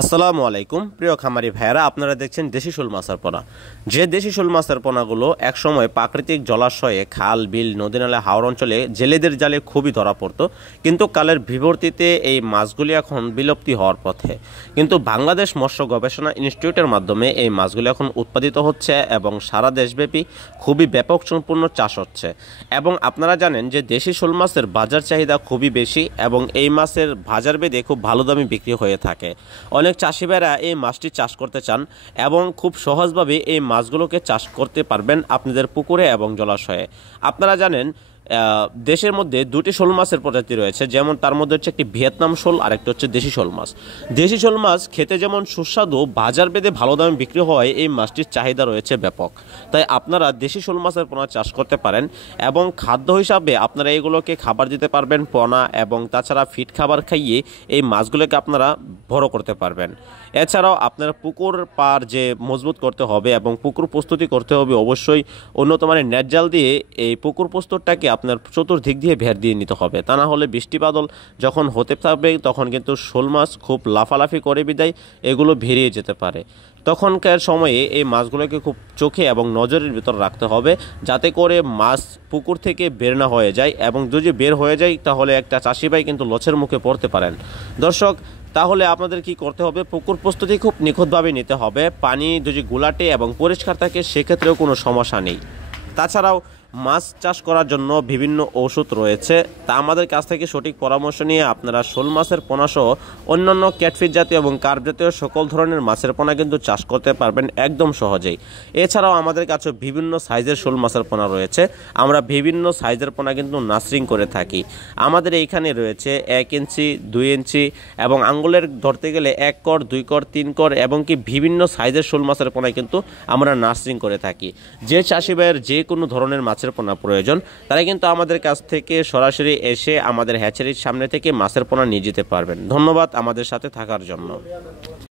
আসসালামু আলাইকুম প্রিয় খামারি ভাইয়েরা, আপনারা দেখছেন দেশি শোল মাছের পোনা। যে দেশি শোল মাছের পোনাগুলো একসময় প্রাকৃতিক জলাশয়ে, খাল, বিল, নদী নালা, হাওর অঞ্চলে জেলেদের জালে খুবই ধরা পড়তো, কিন্তু কালের বিবর্তিতে এই মাছগুলি এখন বিলুপ্তি হওয়ার পথে। কিন্তু বাংলাদেশ মৎস্য গবেষণা ইনস্টিটিউটের মাধ্যমে এই মাছগুলি এখন উৎপাদিত হচ্ছে এবং সারা দেশব্যাপী খুবই ব্যাপক সম্পূর্ণ চাষ হচ্ছে। এবং আপনারা জানেন যে দেশি শোল মাছের বাজার চাহিদা খুবই বেশি এবং এই মাছের বাজার ভেদে খুব ভালো দামে বিক্রি হয়ে থাকে। অনেক চাষি ভাইরা এই মাছটি চাষ করতে চান এবং খুব সহজভাবে এই মাছগুলোকে চাষ করতে পারবেন আপনাদের পুকুরে এবং জলাশয়ে। আপনারা জানেন দেশের মধ্যে দুটি শোল মাছের প্রজাতি রয়েছে, যেমন তার মধ্যে হচ্ছে একটি ভিয়েতনাম শোল আর একটা হচ্ছে দেশি শোল মাছ। দেশি শোল মাছ খেতে যেমন সুস্বাদু, বাজার ভেদে ভালো দামে বিক্রি হওয়ায় এই মাছটির চাহিদা রয়েছে ব্যাপক। তাই আপনারা দেশি শোল মাছের পোনা চাষ করতে পারেন এবং খাদ্য হিসাবে আপনারা এগুলোকে খাবার দিতে পারবেন, পোনা এবং তাছাড়া ফিড খাবার খাইয়ে এই মাছগুলোকে আপনারা বড় করতে পারবেন। এছাড়াও আপনার পুকুর পার যে মজবুত করতে হবে এবং পুকুর প্রস্তুতি করতে হবে অবশ্যই উন্নত মানের নেট জাল দিয়ে এই পুকুর প্রস্তুতটাকে আপনার চতুর্দিক দিয়ে ভের দিয়ে নিতে হবে। তা না হলে বৃষ্টি বাদল যখন হতে থাকবে তখন কিন্তু শোল মাছ খুব লাফালাফি করে বিদায় এগুলো ভেরিয়ে যেতে পারে। তখনকার সময়ে এই মাছগুলোকে খুব চোখে এবং নজরের ভিতর রাখতে হবে, যাতে করে মাছ পুকুর থেকে বের না হয়ে যায়, এবং যদি বের হয়ে যায় তাহলে একটা চাষি ভাই কিন্তু লসের মুখে পড়তে পারেন। দর্শক, তাহলে আপনাদের কি করতে হবে, পুকুর প্রস্তুতি খুব নিখুঁতভাবে নিতে হবে। পানি যদি ঘোলাটে এবং পরিষ্কার থাকে সেক্ষেত্রেও কোনো সমস্যা নেই। তাছাড়াও মাছ চাষ করার জন্য বিভিন্ন ওষুধ রয়েছে, তা আমাদের কাছ থেকে সঠিক পরামর্শ নিয়ে আপনারা শোল মাছের পোনাসহ অন্যান্য ক্যাটফিশ জাতীয় এবং কার্প জাতীয় সকল ধরনের মাছের পোনা কিন্তু চাষ করতে পারবেন একদম সহজেই। এছাড়াও আমাদের কাছে বিভিন্ন সাইজের শোল মাছের পোনা রয়েছে, আমরা বিভিন্ন সাইজের পোনা কিন্তু নার্সিং করে থাকি। আমাদের এইখানে রয়েছে 1 ইঞ্চি, 2 ইঞ্চি এবং আঙ্গুলের ধরতে গেলে 1 কর, 2 কর, 3 কর এবং কি বিভিন্ন সাইজের শোল মাছের পোনা কিন্তু আমরা নার্সিং করে থাকি। যে চাষি ভাইয়ের যে কোনো ধরনের মাছের পোনা প্রয়োজন তারা কিন্তু আমাদের কাছ থেকে সরাসরি এসে আমাদের হ্যাচারির সামনে থেকে মাছের পোনা নিয়ে যেতে পারবেন। ধন্যবাদ আমাদের সাথে থাকার জন্য।